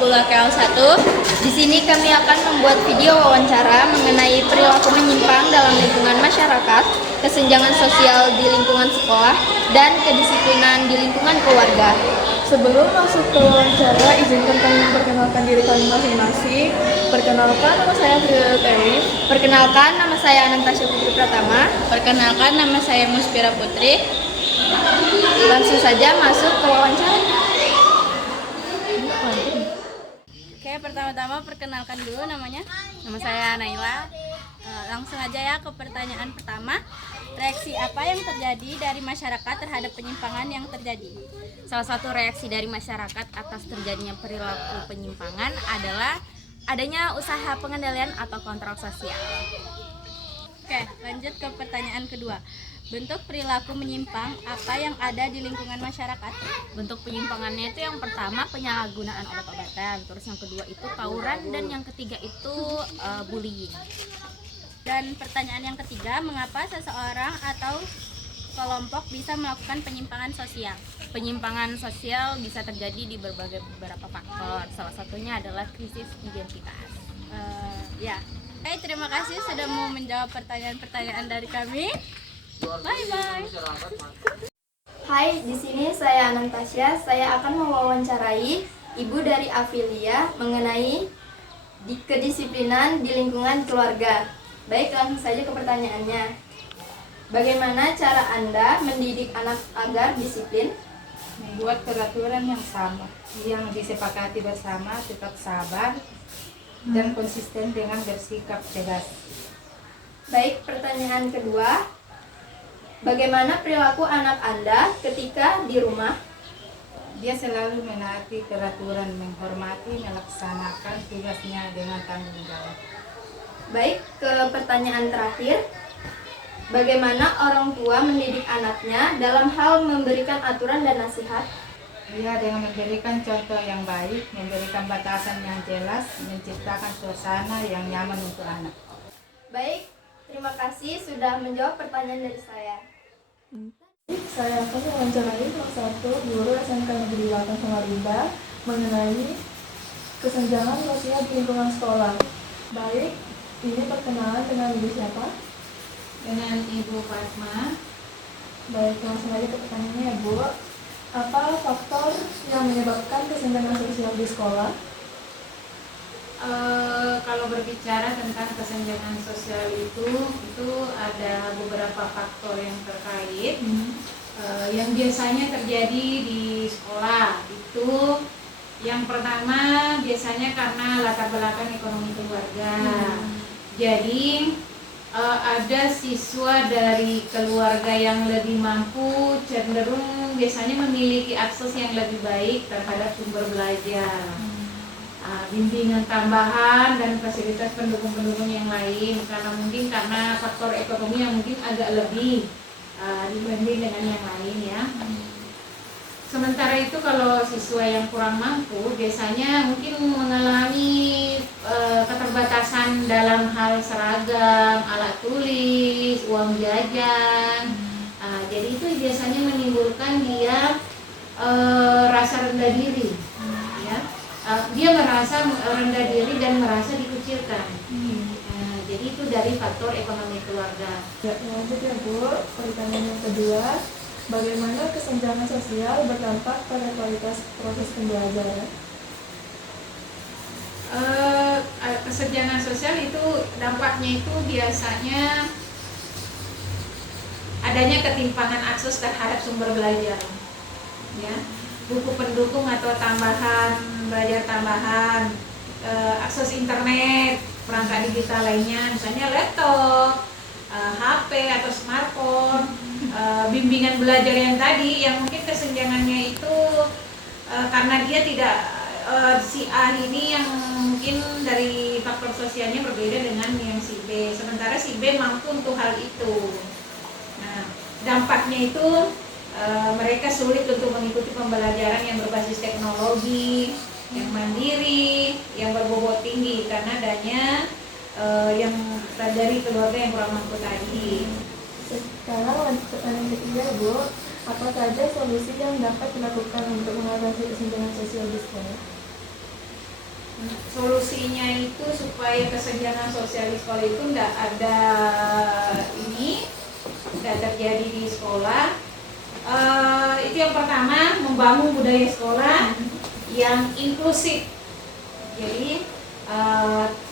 Sekolah KL1. Di sini kami akan membuat video wawancara mengenai perilaku menyimpang dalam lingkungan masyarakat, kesenjangan sosial di lingkungan sekolah, dan kedisiplinan di lingkungan keluarga. Sebelum masuk ke wawancara, izinkan kami memperkenalkan diri kami masing-masing. Perkenalkan, nama saya Frida Tewi. Perkenalkan, nama saya Anantasya Putri Pratama. Perkenalkan, nama saya Muspira Putri. Langsung saja masuk ke wawancara. Oke, pertama-tama perkenalkan dulu namanya. Nama saya Naila. Langsung aja ya ke pertanyaan pertama. Reaksi apa yang terjadi dari masyarakat terhadap penyimpangan yang terjadi? Salah satu reaksi dari masyarakat atas terjadinya perilaku penyimpangan adalah adanya usaha pengendalian atau kontrol sosial. Oke, lanjut ke pertanyaan kedua. Bentuk perilaku menyimpang apa yang ada di lingkungan masyarakat? Bentuk penyimpangannya itu yang pertama penyalahgunaan obat-obatan, terus yang kedua itu tawuran, dan yang ketiga itu bullying. Dan pertanyaan yang ketiga, mengapa seseorang atau kelompok bisa melakukan penyimpangan sosial? Penyimpangan sosial bisa terjadi di beberapa faktor. Salah satunya adalah krisis identitas. Oke, terima kasih sudah mau menjawab pertanyaan-pertanyaan dari kami. Bye bye. Hai, di sini saya Anantasya. Saya akan mewawancarai ibu dari Afilia mengenai kedisiplinan di lingkungan keluarga. Baik, langsung saja ke pertanyaannya. Bagaimana cara Anda mendidik anak agar disiplin? Membuat peraturan yang sama, yang disepakati bersama, tetap sabar dan konsisten dengan bersikap tegas. Baik, pertanyaan kedua. Bagaimana perilaku anak Anda ketika di rumah? Dia selalu menaati peraturan, menghormati, melaksanakan tugasnya dengan tanggung jawab. Baik, ke pertanyaan terakhir. Bagaimana orang tua mendidik anaknya dalam hal memberikan aturan dan nasihat? Dia dengan memberikan contoh yang baik, memberikan batasan yang jelas, menciptakan suasana yang nyaman untuk anak. Baik, terima kasih sudah menjawab pertanyaan dari saya. Saya akan mewawancarai salah satu guru SMK Negeri 8 Samarinda mengenai kesenjangan sosial di lingkungan sekolah. Baik, ini perkenalan dengan ibu siapa? Dengan Ibu Fatma. Baik, langsung aja ke pertanyaannya, Bu. Apa faktor yang menyebabkan kesenjangan sosial di sekolah? Kalau berbicara tentang kesenjangan sosial itu ada beberapa faktor yang terkait yang biasanya terjadi di sekolah. Itu yang pertama biasanya karena latar belakang ekonomi keluarga. Jadi ada siswa dari keluarga yang lebih mampu cenderung biasanya memiliki akses yang lebih baik terhadap sumber belajar, bimbingan tambahan dan fasilitas pendukung-pendukung yang lain, karena faktor ekonomi yang mungkin agak lebih dibanding dengan yang lain ya. Sementara itu kalau siswa yang kurang mampu biasanya mungkin mengalami keterbatasan dalam hal seragam, alat tulis, uang jajan. Jadi itu biasanya menimbulkan dia rasa rendah diri, ya. Dia merasa rendah diri dan merasa dikucilkan. Jadi itu dari faktor ekonomi keluarga. Ya, lanjut ya Bu. Pertanyaan yang kedua, bagaimana kesenjangan sosial berdampak pada kualitas proses pembelajaran? Kesenjangan sosial itu dampaknya itu biasanya adanya ketimpangan akses terhadap sumber belajar, ya, buku pendukung atau tambahan, belajar tambahan, akses internet, perangkat digital lainnya, misalnya laptop, HP atau smartphone, bimbingan belajar yang tadi, yang mungkin kesenjangannya itu karena dia tidak si A ini yang mungkin dari faktor sosialnya berbeda dengan yang si B, sementara si B mampu untuk hal itu. Nah, dampaknya itu mereka sulit untuk mengikuti pembelajaran yang berbasis teknologi, yang mandiri, yang berbobot tinggi karena adanya yang dari keluarga yang kurang mampu tadi. Sekarang lanjut ke pertanyaan ketiga, Bu. Apa saja solusi yang dapat dilakukan untuk mengatasi kesenjangan sosial di sekolah? solusinya itu supaya kesenjangan sosial di sekolah itu tidak terjadi di sekolah. Itu yang pertama, membangun budaya sekolah yang inklusif. Jadi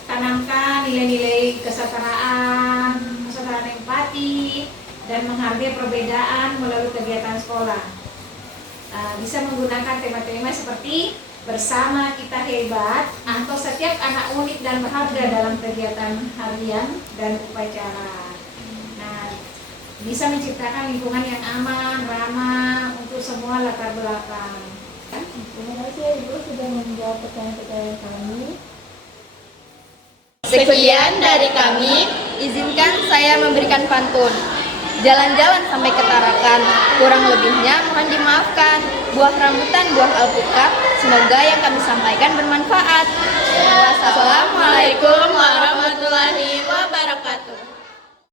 tanamkan nilai-nilai kesetaraan empati, dan menghargai perbedaan melalui kegiatan sekolah. Bisa menggunakan tema-tema seperti bersama kita hebat atau setiap anak unik dan berharga dalam kegiatan harian dan upacara. Nah, bisa menciptakan lingkungan yang aman, ramah untuk semua latar belakang. Terima kasih ya Ibu sudah menjawab pertanyaan-pertanyaan kami. Sekian dari kami, izinkan saya memberikan pantun. Jalan-jalan sampai ke Tarakan, kurang lebihnya mohon dimaafkan. Buah rambutan, buah alpukat, semoga yang kami sampaikan bermanfaat.